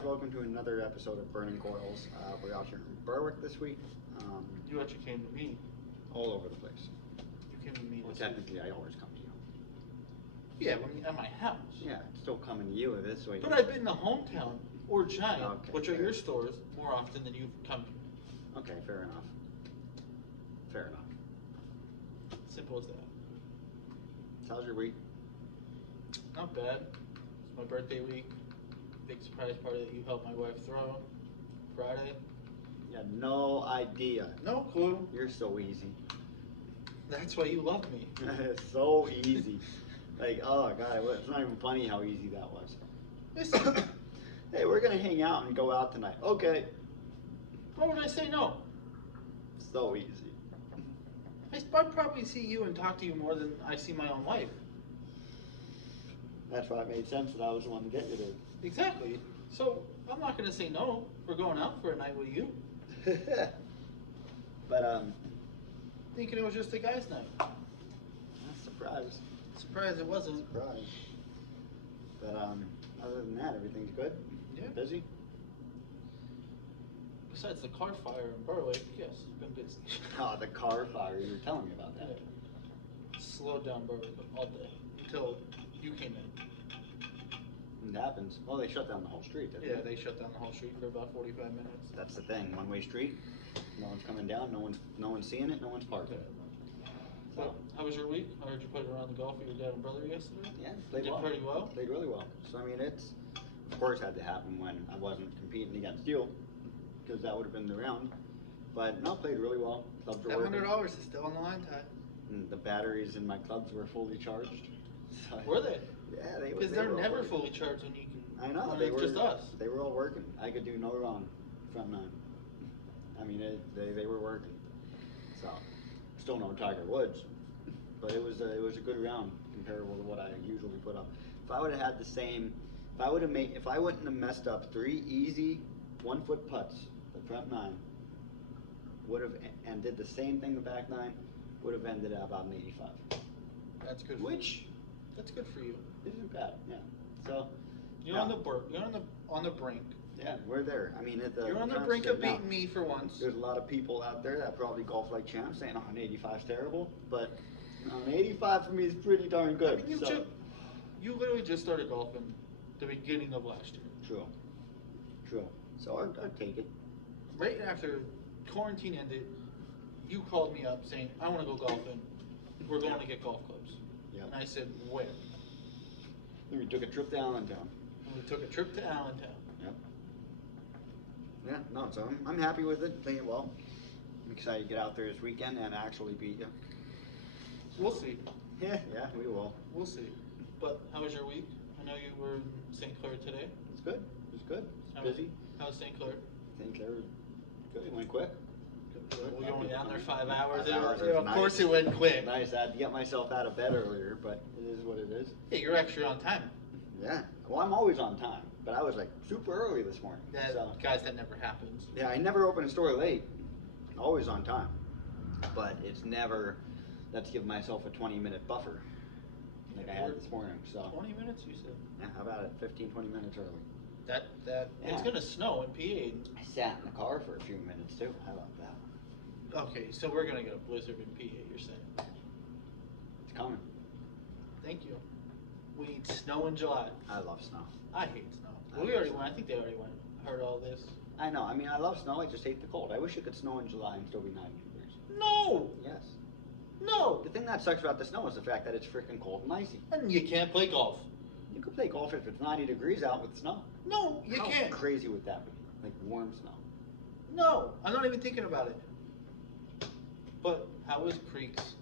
guys, welcome to another episode of Burning Coils. We're out here in Berwick this week. You actually came to me. All over the place. You came to me. Well, technically, I always come to you. Yeah, when you're at my house. Yeah, it's still coming to you this way. But I've been to Hometown or Giant, Okay, which are fair. your stores, more often than you've come to me. Okay, fair enough. Fair enough. Simple as that. So how's your week? Not bad. It's my birthday week. Big surprise party that you helped my wife throw Friday. You had no idea. No clue. You're so easy. That's why you love me. It's so easy. Like, oh god, it's not even funny how easy that was. Listen, Hey, we're gonna hang out and go out tonight. Okay. why would I say no? So easy. I'd probably see you and talk to you more than I see my own wife. That's why it made sense that I was the one to get you there. Exactly. So I'm not going to say no for going out for a night with you. But Thinking it was just a guy's night. surprise. Surprised it wasn't. Surprise. But other than that, everything's good. Yeah. Busy. Besides the car fire in Berwick, yes, it's been busy. Oh, the car fire. You were telling me about that. Yeah. Slowed down Berwick all day until you came in. It happens. Well, they shut down the whole street, didn't Yeah, they shut down the whole street for about 45 minutes. That's the thing. One-way street. No one's coming down. No one's seeing it. No one's parking. So, how was your week? I heard you put around the golf with your dad and brother yesterday. Yeah, played Did well. pretty well. Played really well. So I mean, it's of course had to happen when I wasn't competing against you, because that would have been the round. But no, played really well. Clubs were working. $700 is still on the line, Ty. And the batteries in my clubs were fully charged. So, Were they? yeah, they were. Because they they're were all never working. fully charged when you can. I know. When They it's were just us. They were all working. I could do no wrong from none. I mean, they were working. So, still no Tiger Woods, but it was a good round comparable to what I usually put up. If I would have had the same, if I wouldn't have messed up 3 easy 1-foot putts, the front 9 would have, and did the same thing the back 9, would have ended up about an 85. That's good. Which That's good for you. isn't bad. Yeah. So. You're no. on the brink. Yeah, we're there. I mean, You're on the terms brink that of now, beating me for once. There's a lot of people out there that probably golf like champs saying, "Oh, an 85 is terrible," but an 85 for me is pretty darn good. I mean, you literally just started golfing the beginning of last year. True. So I'd take it. Right after quarantine ended, you called me up saying, "I want to go golfing. We're going to get golf clubs." Yeah. And I said, "Where?" We took a trip to Allentown. And we took a trip to Allentown. Yep. Yeah, no, so I'm happy with it. Playing it well. I'm excited to get out there this weekend and actually beat you. We'll see. Yeah, we will. We'll see. But how was your week? I know you were in St. Clair today. It's good. It's good. It's busy. How's St. Clair? I think they're good. It went quick. We were only down there 5 hours. 5 hours, Of nice. course it went quick. Nice. I had to get myself out of bed earlier, but it is what it is. Yeah, you're actually on time. Yeah. Well, I'm always on time, but I was like super early this morning. So, Guys, that never happens. yeah, I never open a store late. Always on time. But it's never, let's give myself a 20-minute buffer like I had this morning. So 20 minutes, you said? yeah, how about it? 15, 20 minutes early. It's Yeah. gonna snow in PA. I sat in the car for a few minutes too. How about that? Okay, so we're gonna get a blizzard in PA, you're saying? It's coming. Thank you. We need snow in July. I love snow. I hate snow. I We love already snow. went. I think they already went. Heard all this. I know. I mean, I love snow. I just hate the cold. I wish it could snow in July and still be 90 degrees. No! Yes. No! The thing that sucks about the snow is the fact that it's freaking cold and icy. And you can't play golf. You could play golf if it's 90 degrees out with snow. No, you How can't. crazy would that be? Like warm snow. No, I'm not even thinking about it. But how is Creek's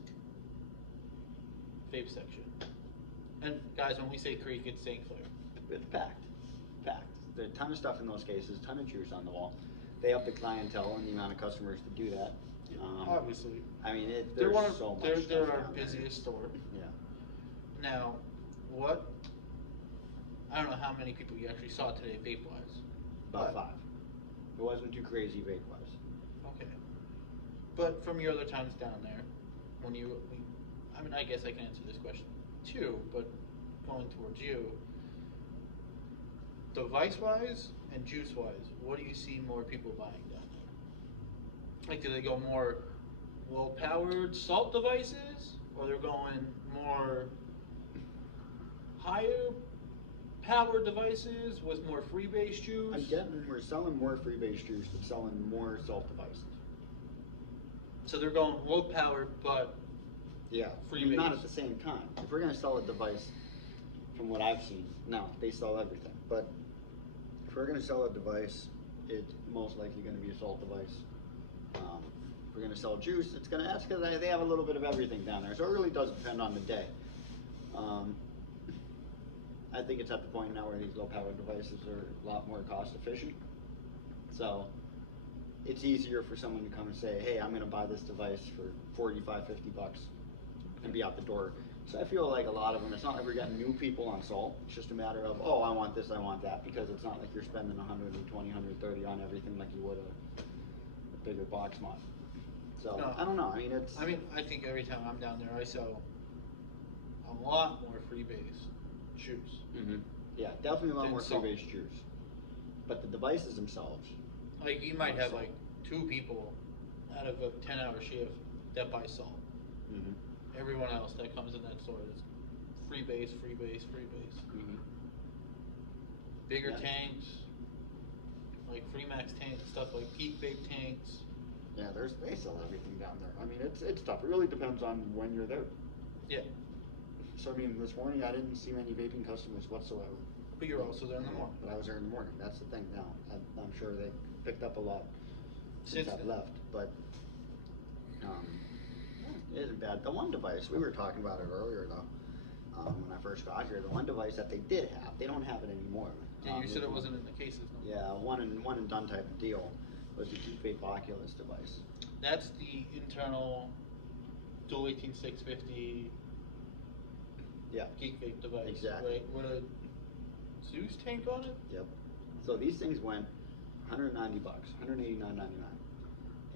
vape section? And guys, when we say Creek, it's St. Clair. It's packed. Packed. There's a ton of stuff in those cases, ton of juice on the wall. They up the clientele and the amount of customers to do that. Obviously. I mean, They're there's so much stuff they're our down there. busiest store. Yeah. Now, what? I don't know how many people you actually saw today vape-wise. About 5. It wasn't too crazy vape-wise. Okay. But from your other times down there, when I mean, I guess I can answer this question too, but going towards you, device-wise and juice-wise, what do you see more people buying down there? Like, do they go more low-powered salt devices, or they're going more higher powered devices with more freebase juice? We're selling more freebase juice, but selling more salt devices. So they're going low-powered, but yeah, freebase. Not at the same time. If we're going to sell a device, from what I've seen, no, they sell everything. But if we're going to sell a device, it's most likely going to be a salt device. If we're going to sell juice, it's going to. That's because they have a little bit of everything down there. So it really does depend on the day. I think it's at the point now where these low-powered devices are a lot more cost-efficient. So it's easier for someone to come and say, hey, I'm going to buy this device for $45, $50 and be out the door. So I feel like a lot of them, it's not like we're getting new people on salt. It's just a matter of, oh, I want this, I want that, because it's not like you're spending $120, $130 on everything like you would a bigger box mod. So No. I don't know. I mean, I think every time I'm down there, I sell a lot more freebase juice. Yeah, definitely a lot Than more salt. freebase juice. But the devices themselves. Like, you might More have salt. like 2 people out of a 10-hour shift that buy salt. Everyone else that comes in that store is freebase, freebase, freebase. Bigger Yeah. tanks, like Freemax tanks, stuff like Peak Vape tanks. Yeah, they sell everything down there. I mean, it's tough. It really depends on when you're there. Yeah, So I mean, this morning I didn't see many vaping customers whatsoever. but you're also there in the morning. But I was there in the morning. That's the thing. Now I'm sure they picked up a lot since I've then. left. But it isn't bad. The one device we were talking about it earlier though. When I first got here, the one device that they did have, they don't have it anymore. Yeah, you said it there's wasn't one- in the cases. No. Yeah, one and done type of deal was the Geek Vape Oculus device. That's the internal dual 18650 Yeah. Geek Vape device, Exactly. right? With a Zeus tank on it? Yep. So these things went $190, $189.99,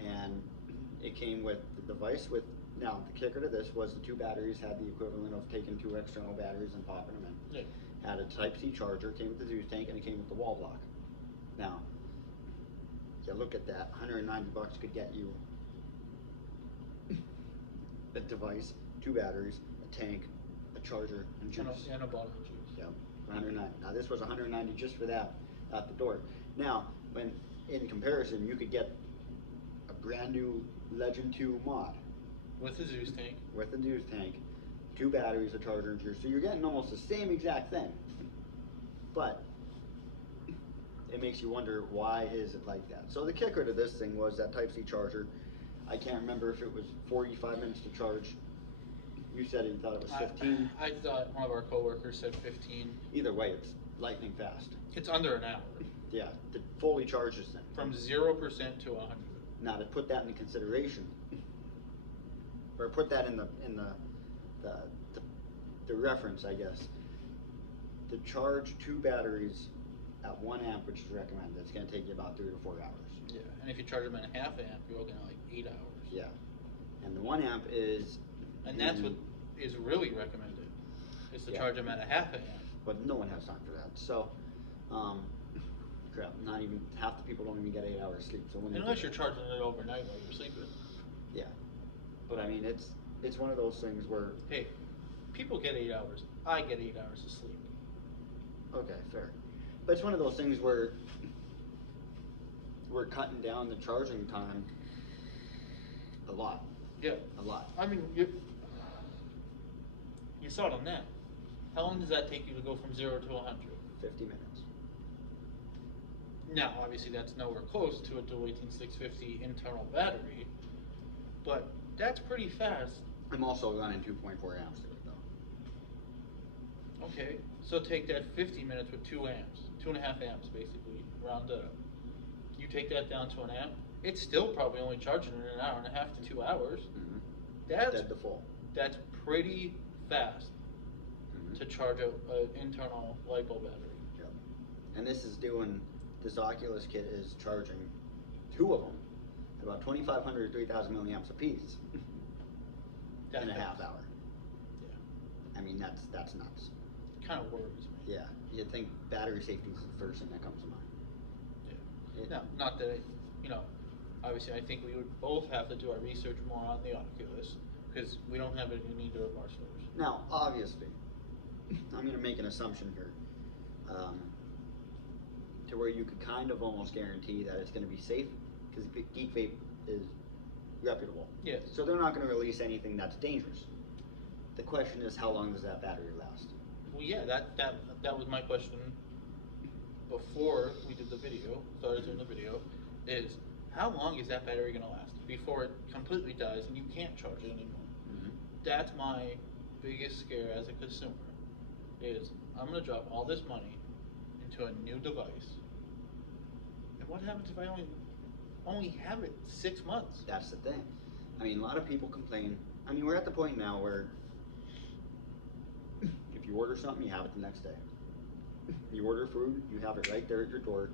and it came with the device with. Now the kicker to this was the 2 batteries had the equivalent of taking 2 external batteries and popping them in. Yeah. Had a Type-C charger, came with the Zeus tank, and it came with the wall block. Now, you look at that, $190 could get you a device, 2 batteries, a tank, a charger, and juice. And a bottle of juice. Yep, 190. Now this was 190 just for that at the door. Now, when in comparison, you could get a brand new Legend 2 mod With a Zeus tank. with a Zeus tank, 2 batteries, a charger, and juice. So you're getting almost the same exact thing. But it makes you wonder, why is it like that? So the kicker to this thing was that Type-C charger. I can't remember if it was 45 minutes to charge. You said you thought it was 15. I thought one of our coworkers said 15. Either way, it's lightning fast. It's under an hour. Yeah, to fully charge this thing. From 0% to 100. Now to put that into consideration, or put that in the reference, I guess. To charge 2 batteries at 1 amp, which is recommended, it's going to take you about 3 to 4 hours. Yeah, and if you charge them at a half amp, you're looking at like 8 hours. Yeah, and the 1 amp is. And that's what is really recommended, is to Yeah. charge them at a half amp. But no one has time for that. So, crap. Not even half the people don't even get 8 hours sleep. So when they Unless do you're that- charging it overnight while you're sleeping. Yeah, but I mean it's one of those things where. Hey, people get 8 hours. I get 8 hours of sleep. Okay, fair. But it's one of those things where we're cutting down the charging time a lot. Yeah. A lot. I mean, you saw it on that. How long does that take you to go from 0 to 100? 50 minutes. Now, obviously, that's nowhere close to a dual 18650 internal battery, but that's pretty fast. I'm also running 2.4 amps to it though. Okay, so take that 50 minutes with 2 amps, 2.5 amps basically, round it up. You take that down to an amp, it's still probably only charging in an hour and a half to 2 hours. Mm-hmm. That's Dead to full. That's pretty fast Mm-hmm. to charge a internal LiPo battery. Yep. And this Oculus kit is charging 2 of them at about 2,500 to 3,000 milliamps a piece That in a fast. half hour. Yeah, I mean, that's nuts. kind of worries me. Yeah, you'd think battery safety is the first thing that comes to mind. Yeah. It- No, not that, obviously I think we would both have to do our research more on the Oculus, because we don't have it in either of our stores. Now, obviously, I'm going to make an assumption here, to where you could kind of almost guarantee that it's going to be safe, because Geek Vape is reputable. Yes. So they're not going to release anything that's dangerous. The question is, how long does that battery last? Well, yeah, that was my question before we did the video, started doing the video, is how long is that battery gonna last before it completely dies and you can't charge it anymore? Mm-hmm. That's my biggest scare as a consumer, is I'm gonna drop all this money into a new device, and what happens if I only have it 6 months? That's the thing. I mean, a lot of people complain. I mean, we're at the point now where if you order something, you have it the next day. You order food, you have it right there at your door.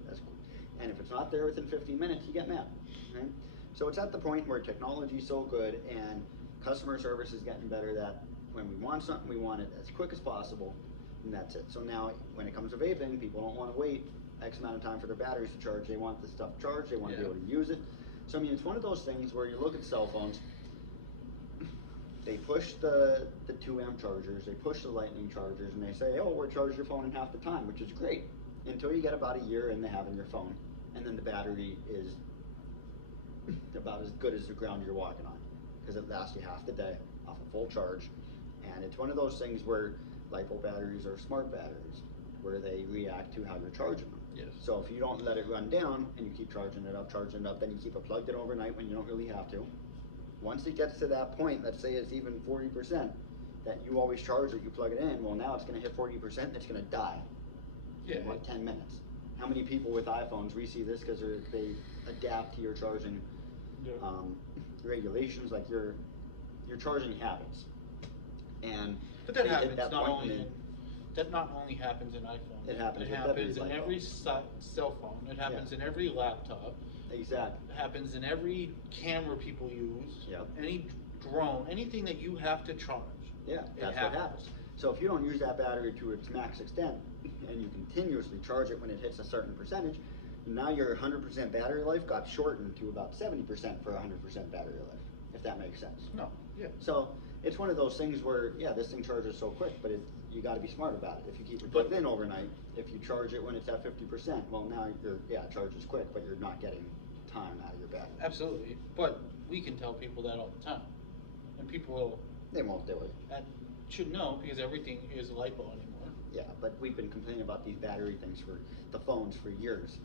And if it's not there within 15 minutes, you get mad. Right? So it's at the point where technology is so good and customer service is getting better that when we want something, we want it as quick as possible, and that's it. So now, when it comes to vaping, people don't want to wait X amount of time for their batteries to charge. They want the stuff charged. They want to be able to use it. So I mean, it's one of those things where you look at cell phones. They push the 2 amp chargers, they push the lightning chargers, and they say, oh, we'll charge your phone in half the time, which is great, until you get about a year in the having your phone, and then the battery is about as good as the ground you're walking on, because it lasts you half the day off a full charge. And it's one of those things where LiPo batteries are smart batteries, where they react to how you're charging them. Yes. So if you don't let it run down, and you keep charging it up, then you keep it plugged in overnight when you don't really have to. Once it gets to that point, let's say it's even 40%, that you always charge it, you plug it in, well now it's gonna hit 40% and it's gonna die in what, 10 minutes. How many people with iPhones, we see this because they adapt to your charging regulations, like your charging habits. And But that they hit happens that not point only when that not only happens in iPhones. It happens It with happens every in iPhone. every cell phone. It happens in every laptop. Exactly. It happens in every camera people use. Yep. Any drone, anything that you have to charge. Yeah, that's what happens. So if you don't use that battery to its max extent, and you continuously charge it when it hits a certain percentage, now your 100% battery life got shortened to about 70% for 100% battery life, if that makes sense. No. Yeah. So it's one of those things where, yeah, this thing charges so quick, but you got to be smart about it. If you keep it plugged in overnight, if you charge it when it's at 50%, well now it charges quick, but you're not getting time out of your battery. Absolutely. But we can tell people that all the time, and people They won't do it. should know, because everything is LiPo anymore. Yeah, but we've been complaining about these battery things for the phones for years.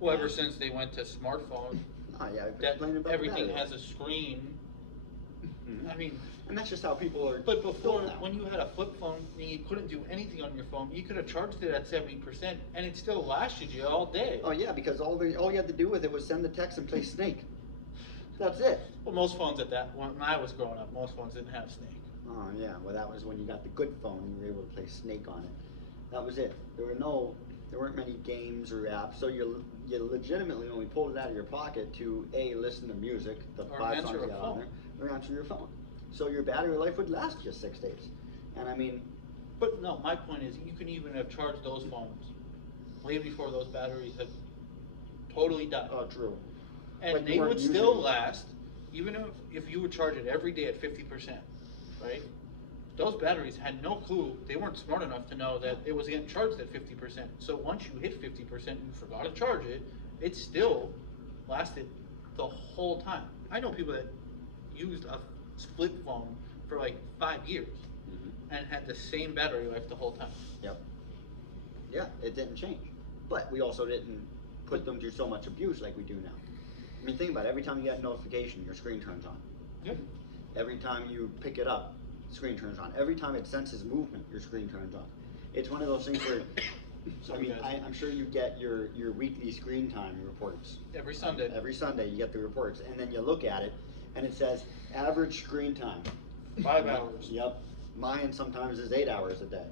Well, ever since they went to smartphone, Oh yeah, I've been that complaining about everything the battery. has a screen. Mhm. I mean, And that's just how people are. but before, built now. when you had a flip phone and you couldn't do anything on your phone, you could have charged it at 70%, and it still lasted you all day. Oh yeah, because all you had to do with it was send the text and play Snake. That's it. Well, most phones when I was growing up, most phones didn't have Snake. Oh yeah, well that was when you got the good phone and you were able to play Snake on it. That was it. There weren't many games or apps, so you legitimately only pulled it out of your pocket to listen to music, the Or 5 answer songs a you got phone. on there, or answer your phone. So your battery life would last you 6 days. And I mean, But no, my point is, you can even have charged those phones way before those batteries had totally died. oh true. And But you they weren't would still using- last, even if you would charge it every day at 50%, right? Those batteries had no clue, they weren't smart enough to know that it was getting charged at 50%. So once you hit 50% and you forgot to charge it, it still lasted the whole time. I know people that used a split phone for like 5 years Mhm. and had the same battery life the whole time. Yep. Yeah, it didn't change. But we also didn't put them through so much abuse like we do now. I mean, think about it. Every time you get a notification, your screen turns on. Yep. Every time you pick it up, screen turns on. Every time it senses movement, your screen turns on. It's one of those things where, I Sorry, mean, guys. I'm sure you get your weekly screen time reports. Every Sunday. Every Sunday you get the reports, and then you look at it, and it says average screen time. 5 hours. Yep. Mine sometimes is 8 hours a day.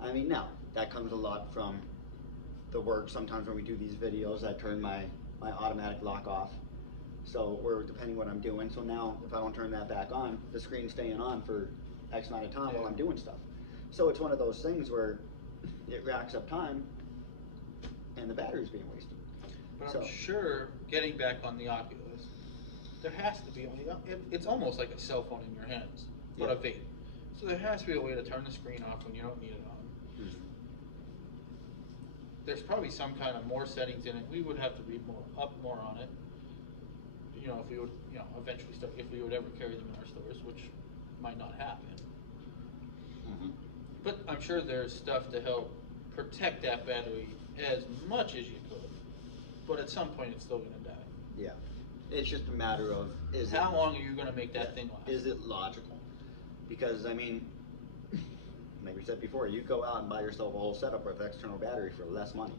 I mean, now, that comes a lot from the work. Sometimes when we do these videos, I turn my automatic lock off. So, or depending what I'm doing. So now, if I don't turn that back on, the screen's staying on for X amount of time while I'm doing stuff. So it's one of those things where it racks up time, and the battery's being wasted. But So- I'm sure, getting back on the Oculus, there has to be, it's almost like a cell phone in your hands, but a Yeah. vape. So there has to be a way to turn the screen off when you don't need it on. Mhm. There's probably some kind of more settings in it. We would have to read more on it. You know, if we would, eventually start, if we would ever carry them in our stores, which might not happen. Mhm. But I'm sure there's stuff to help protect that battery as much as you could. But at some point, it's still gonna die. Yeah, it's just a matter of, How long are you gonna make that thing last? Is it logical? Because, I mean, like we said before, you go out and buy yourself a whole setup with external battery for less money.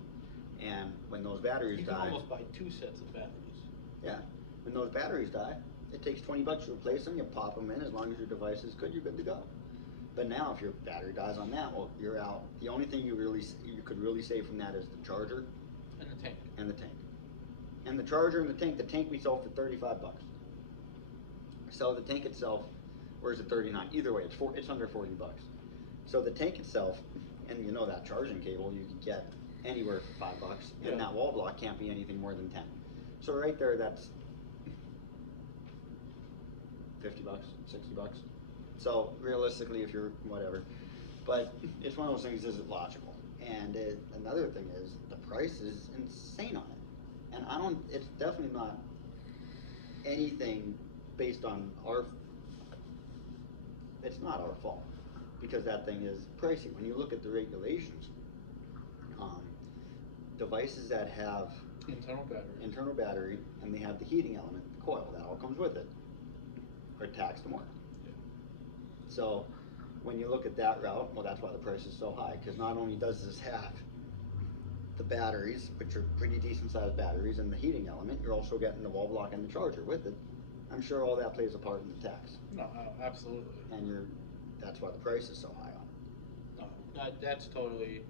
And when those batteries You can die, almost buy 2 sets of batteries. yeah, when those batteries die, it takes $20 to replace them, you pop them in, as long as your device is good, you're good to go. But now if your battery dies on that, well, you're out. The only thing you could really save from that is the charger And the tank. and the tank. And the charger and the tank we sell for $35. So the tank itself, or is it 39? Either way, it's under $40. So the tank itself, and you know that charging cable you can get anywhere for $5, Yeah. and that wall block can't be anything more than 10. So right there, that's $50, $60. So realistically, if you're whatever, but it's one of those things. Is it logical? And another thing is the price is insane on it, and I don't. It's definitely not anything based on our. It's not our fault because that thing is pricey. When you look at the regulations, devices that have internal battery and they have the heating element, the coil, that all comes with it, are taxed more. Yeah. So when you look at that route, well, that's why the price is so high, because not only does this have the batteries, which are pretty decent sized batteries, and the heating element, you're also getting the wall block and the charger with it. I'm sure all that plays a part in the tax. No, absolutely. And that's why the price is so high on it. No, that's totally,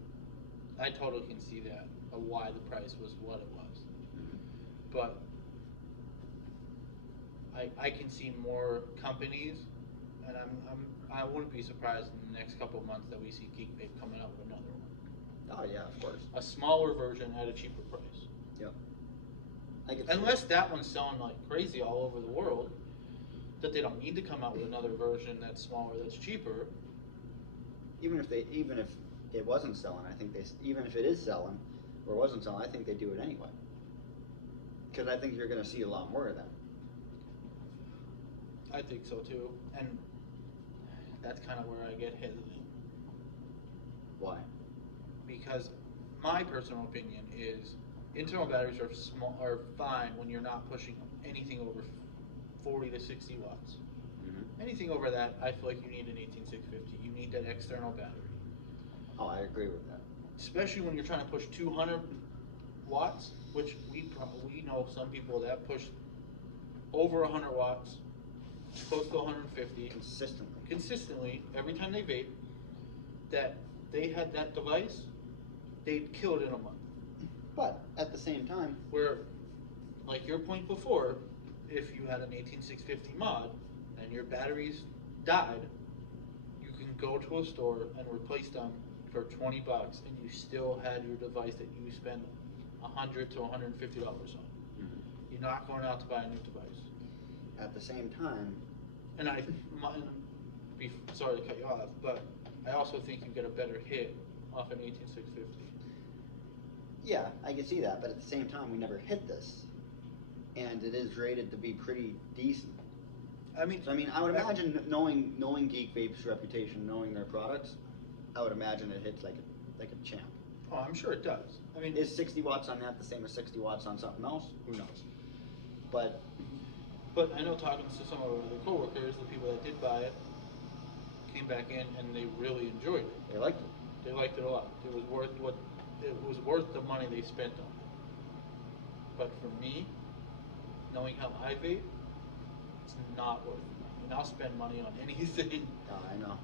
I totally can see that, of why the price was what it was. Mhm. But I can see more companies, and I wouldn't be surprised in the next couple of months that we see Geek Vape coming out with another one. Oh yeah, of course. A smaller version at a cheaper price. Yep. I could see Unless it. that one's selling like crazy all over the world, that they don't need to come out with another version that's smaller, that's cheaper. even if it wasn't selling, I think even if it is selling or wasn't selling, I think they do it anyway. Because I think you're going to see a lot more of them. I think so too, and that's kind of where I get hesitant. Why? Because my personal opinion is internal batteries are fine when you're not pushing anything over 40 to 60 watts. Mm-hmm. Anything over that, I feel like you need an 18650. You need that external battery. Oh, I agree with that. Especially when you're trying to push 200 watts, which we know some people that push over 100 watts, close to 150 consistently every time they vape. That they had that device, they'd kill it in a month. But at the same time, Where, like your point before, if you had an 18650 mod and your batteries died, you can go to a store and replace them for $20, and you still had your device that you spend $100 to $150 on. mm-hmm. You're not going out to buy a new device. at the same time, And sorry to cut you off, but I also think you get a better hit off an 18650. yeah, I can see that. But at the same time, we never hit this, and it is rated to be pretty decent. I mean, So I mean, I would imagine knowing Geek Vape's reputation, knowing their products, I would imagine it hits like a champ. oh, I'm sure it does. I mean, Is 60 watts on that the same as 60 watts on something else? Who knows? But but I know talking to some of the coworkers, the people that did buy it, came back in and they really enjoyed it. they liked it. They liked it a lot. It was worth the money they spent on it. But for me, knowing how I vape, it's not worth the money. And I'll spend money on anything, Oh, I know.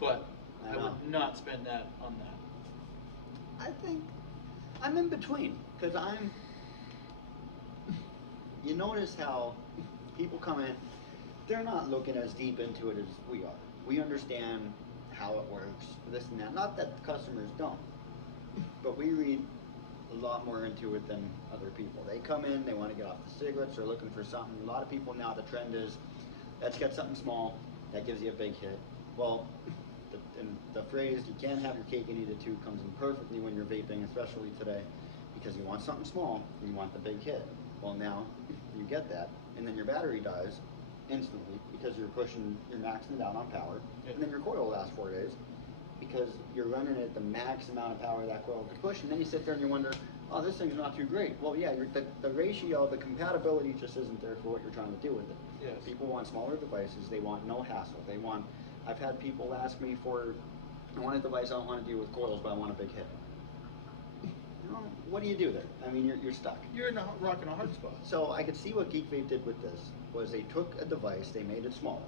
but I I know. would not spend that on that. I think I'm in between because you notice how people come in, they're not looking as deep into it as we are. We understand how it works, this and that. Not that the customers don't, but we read a lot more into it than other people. They come in, they want to get off the cigarettes, they're looking for something. A lot of people now, the trend is, let's get something small that gives you a big hit. Well, the phrase, you can't have your cake and eat it too, comes in perfectly when you're vaping, especially today, because you want something small and you want the big hit. Well, now you get that, and then your battery dies instantly because you're maxing down on power, and then your coil lasts 4 days because you're running at the max amount of power that coil can push, and then you sit there and you wonder, oh, this thing's not too great. Well, yeah, the ratio, the compatibility just isn't there for what you're trying to do with it. Yes. People want smaller devices. They want no hassle. I've had people ask me I want a device I don't want to deal with coils, but I want a big hit. You know, what do you do there? I mean, you're stuck. You're in a rock and a hard spot. So I could see what Geek Vape did with this, was they took a device, they made it smaller.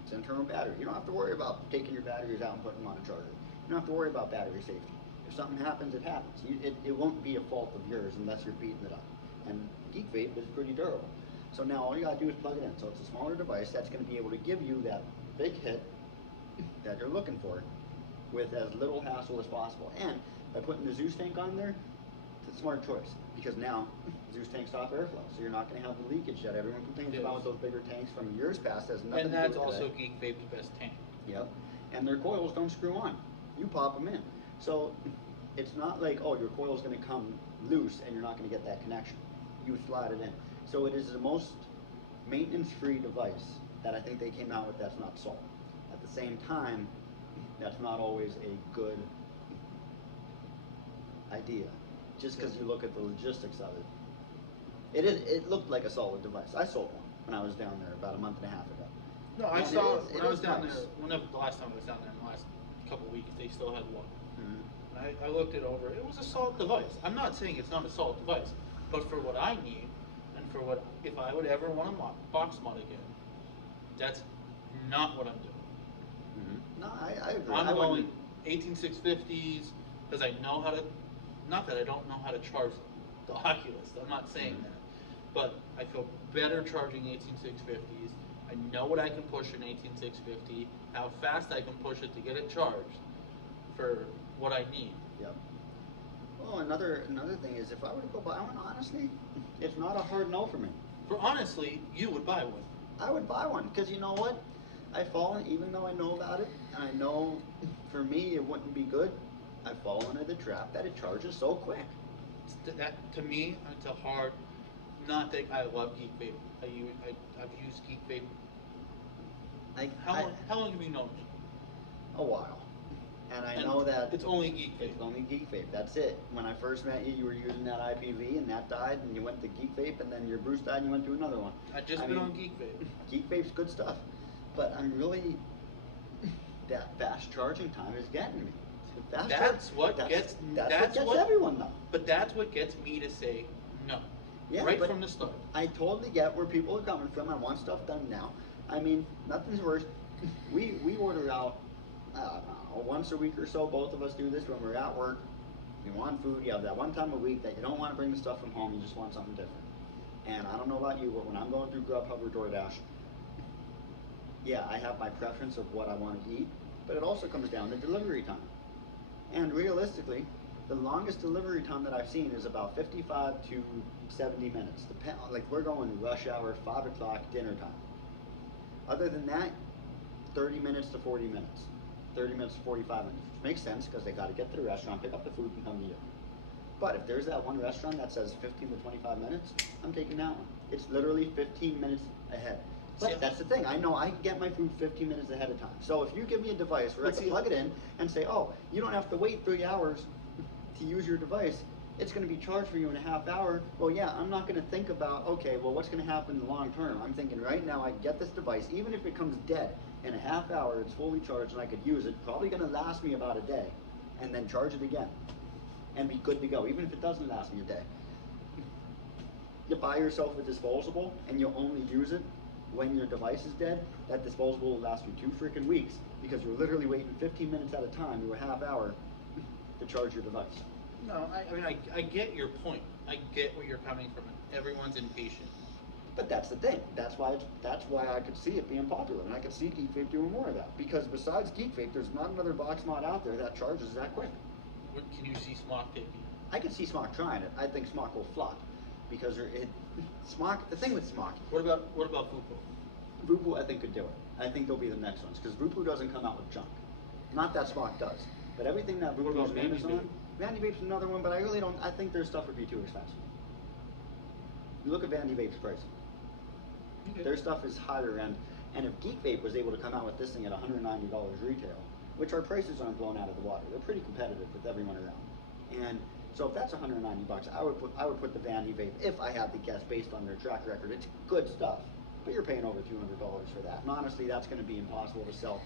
It's internal battery. You don't have to worry about taking your batteries out and putting them on a charger. You don't have to worry about battery safety. If something happens, it happens. It won't be a fault of yours unless you're beating it up. And Geek Vape is pretty durable. So now all you gotta do is plug it in. So it's a smaller device that's gonna be able to give you that big hit that you're looking for with as little hassle as possible. And by putting the Zeus tank on there, it's a smart choice, because now Zeus tanks stop airflow, so you're not going to have the leakage that everyone complains about with those bigger tanks from years past. Has nothing to do with And that's today. also Geek Vape's best tank. Yep. And their coils don't screw on. You pop them in. So it's not like, oh, your coil's going to come loose and you're not going to get that connection. You slide it in. So it is the most maintenance-free device that I think they came out with that's not sold. At the same time, that's not always a good idea, just because you look at the logistics of it. It looked like a solid device. I sold one when I was down there about a month and a half ago. No, I And saw it when I was is down nice. there. Whenever the last time I was down there in the last couple of weeks, they still had one. Mhm. And I looked it over. It was a solid device. I'm not saying it's not a solid device, but for what I need, and for what if I would ever want to box mod again, that's not what I'm doing. No, I agree. I'm I going wouldn't- 18650s because I know how to. Not that I don't know how to charge the Oculus. I'm not saying that, but I feel better charging 18650s. I know what I can push in 18650, how fast I can push it to get it charged for what I need. Yep. Well, another thing is, if I were to go buy one, honestly, it's not a hard no for me. For honestly, you would buy one. I would buy one, because you know what? I've fallen, even though I know about it, and I know for me it wouldn't be good, I've fallen into the trap that it charges so quick. That to me, it's a hard. Not that I love Geek Vape. I've used Geek Vape. How long have you known me? A while. And I And know that it's only Geek Vape. it's only Geek Vape, that's it. When I first met you, you were using that IPV and that died, and you went to Geek Vape, and then your Bruce died and you went to another one. I've just been on Geek Vape. Geek Vape's good stuff, but I'm really, that fast charging time is getting me. That's what gets everyone though. But that's what gets me to say no. Yeah, right but from the start. I totally get where people are coming from. I want stuff done now. I mean, nothing's worse. We order out, I don't know, once a week or so. Both of us do this when we're at work. You want food. You have that one time a week that you don't want to bring the stuff from home. You just want something different. And I don't know about you, but when I'm going through Grubhub or DoorDash, yeah, I have my preference of what I want to eat, but it also comes down to delivery time. And realistically, the longest delivery time that I've seen is about 55 to 70 minutes. Like we're going rush hour, 5 o'clock, dinner time. Other than that, 30 minutes to 40 minutes. 30 minutes to 45 minutes, which makes sense because they got to get to the restaurant, pick up the food, and come to you. But if there's that one restaurant that says 15 to 25 minutes, I'm taking that one. It's literally 15 minutes ahead. But that's the thing, I know I can get my food 15 minutes ahead of time. So if you give me a device where I can plug it in and say, oh, you don't have to wait 3 hours to use your device, it's going to be charged for you in a half hour. Well, yeah, I'm not going to think about, okay, well, what's going to happen in the long term? I'm thinking right now I can get this device, even if it comes dead, in a half hour, it's fully charged and I could use it, probably going to last me about a day, and then charge it again and be good to go, even if it doesn't last me a day. You buy yourself a disposable and you only use it when your device is dead, that disposable will last you 2 freaking weeks because you're literally waiting 15 minutes at a time to a half hour to charge your device. No, I mean, I get your point. I get where you're coming from. Everyone's impatient. But that's the thing. That's why I could see it being popular, and I could see Geek Vape doing more of that. Because besides Geek Vape, there's not another box mod out there that charges that quick. Can you see Smock taking it? I could see Smock trying it. I think Smock will flop because Smock. The thing with Smock, What about Fupo? Vupu I think could do it. I think they'll be the next ones because Vupu doesn't come out with junk. Not that Smock does, but everything that What Vupu's about name is Vandy on. Vandy Vape's another one, but I really don't. I think their stuff would be too expensive. You look at Vandy Vape's pricing. Okay. Their stuff is higher end, and if Geek Vape was able to come out with this thing at $190 retail, which our prices aren't blown out of the water, they're pretty competitive with everyone around. And so if that's $190, I would put the Vandy Vape, if I had to guess based on their track record. It's good stuff, but you're paying over $200 for that. And honestly, that's going to be impossible to sell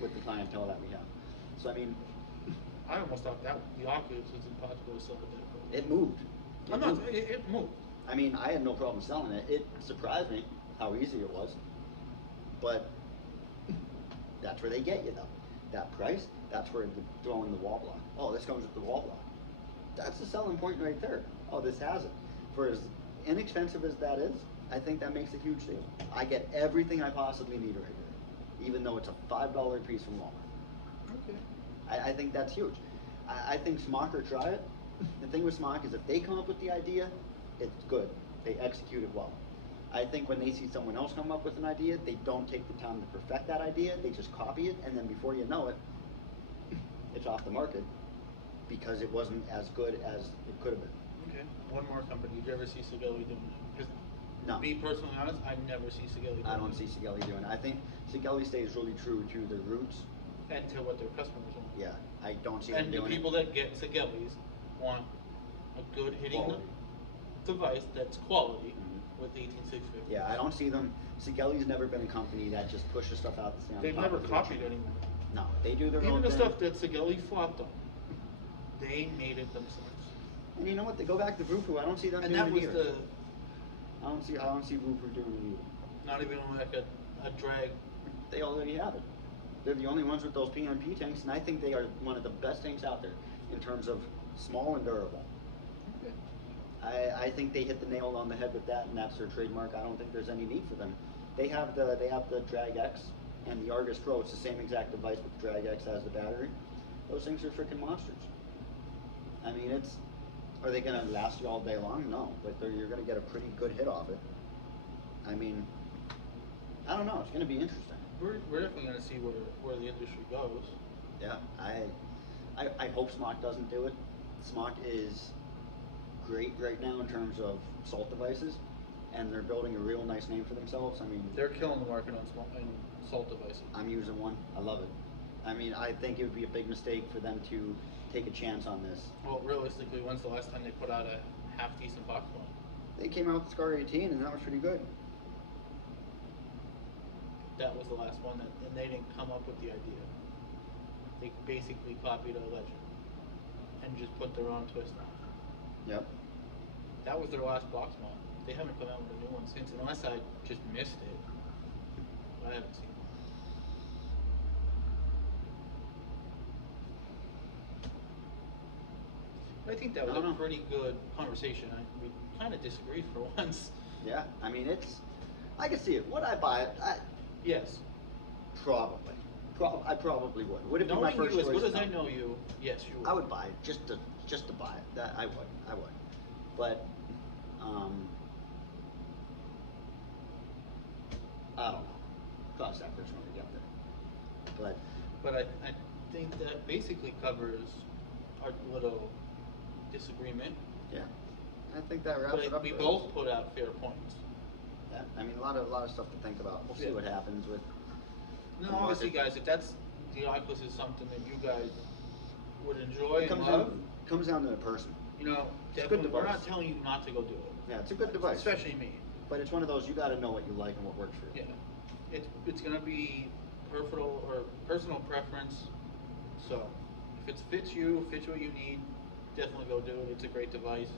with the clientele that we have. So I mean, I almost thought that the Oculus was impossible to sell at that point. it moved. It moved. I mean, I had no problem selling it. It surprised me how easy it was. But that's where they get you though. That price, that's where they're throwing the wall block. Oh, this comes with the wall block. That's the selling point right there. Oh, this has it. For as inexpensive as that is, I think that makes a huge deal. I get everything I possibly need right here, even though it's a $5 piece from Walmart. Okay. I think that's huge. I think Smock or try it. The thing with Smock is if they come up with the idea, it's good. They execute it well. I think when they see someone else come up with an idea, they don't take the time to perfect that idea. They just copy it, and then before you know it, it's off the market because it wasn't as good as it could have been. Okay. One more company. Did you ever see Sigelli doing it? 'Cause No. to be personally honest, I never see Sigelli doing it. I don't see Sigelli doing it. I think Sigelli stays really true to their roots. And to what their customers want. Yeah, I don't see them And the doing people that get Sigellis want a good hitting Quality. device that's quality Mhm. with 18650. Yeah, I don't see them. Sigelli's never been a company that just pushes stuff out the They've never copied anyone. No, they do their Even own the thing. stuff that Sigelli flopped on, they made it themselves. And you know what? They go back to Vupu. I don't see them And doing that it was either. the, I don't see Vupu doing it either. not even like a drag. They already have it. They're the only ones with those PNP tanks, and I think they are one of the best tanks out there in terms of small and durable. Okay. I think they hit the nail on the head with that, and that's their trademark. I don't think there's any need for them. They have the Drag X and the Argus Pro. It's the same exact device, but the Drag X has the battery. Those things are freaking monsters. I mean, are they gonna last you all day long? No, but you're gonna get a pretty good hit off it. I mean, I don't know. It's gonna be interesting. We're definitely going to see where the industry goes. Yeah, I hope Smock doesn't do it. Smock is great right now in terms of salt devices, and they're building a real nice name for themselves. I mean, They're killing the market on salt devices. I'm using one. I love it. I mean, I think it would be a big mistake for them to take a chance on this. Well, realistically, when's the last time they put out a half-decent box one? They came out with Scar 18, and that was pretty good. That was the last one, and they didn't come up with the idea. They basically copied a Legend and just put their own twist on it. Yep. That was their last box model. They haven't come out with a new one since, unless I just missed it. I haven't seen one. I think that was I don't a know. pretty good conversation. We kind of disagreed for once. Yeah. I mean, I can see it. Would I buy it? Yes. Probably. I probably would. Would it be my Knowing first you as choice? good as No. I know you, yes, you would. I would buy it just to buy it. That I would. But I don't know. Cross that bridge when we get there. But I think that basically covers our little disagreement. Yeah, I think that wraps it But up. we for both us. put out fair points. Yeah, I mean a lot of stuff to think about. We'll see Yeah. what happens with. No, the obviously, market. guys, if that's the Oculus is something that you guys would enjoy It and comes love, comes down to the person. you know, It's a good definitely, we're device. not telling you not to go do it. Yeah, it's a good device. Especially me. But it's one of those you got to know what you like and what works for you. Yeah, it's gonna be personal preference. So if it fits you, fits what you need, definitely go do it. It's a great device.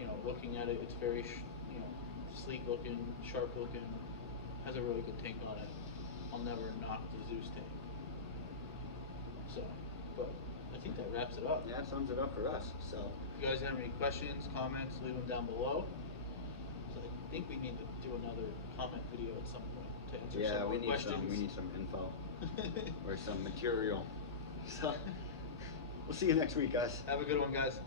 You know, looking at it, it's very sleek looking, sharp looking, has a really good tank on it. I'll never knock the Zeus tank. So, but I think that wraps it up. Yeah, it sums it up for us. So If you guys have any questions, comments, leave them down below. So I think we need to do another comment video at some point to answer yeah, some we more need questions. some info or some material. So We'll see you next week, guys. Have a good one, guys.